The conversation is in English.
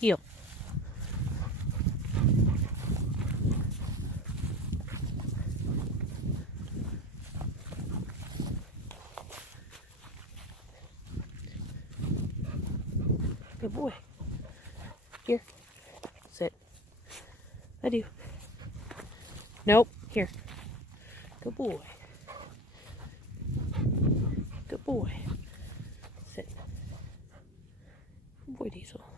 Heel. Good boy. Here. Sit. I do. Nope. Here. Good boy. Good boy. Sit. Good boy, Diesel.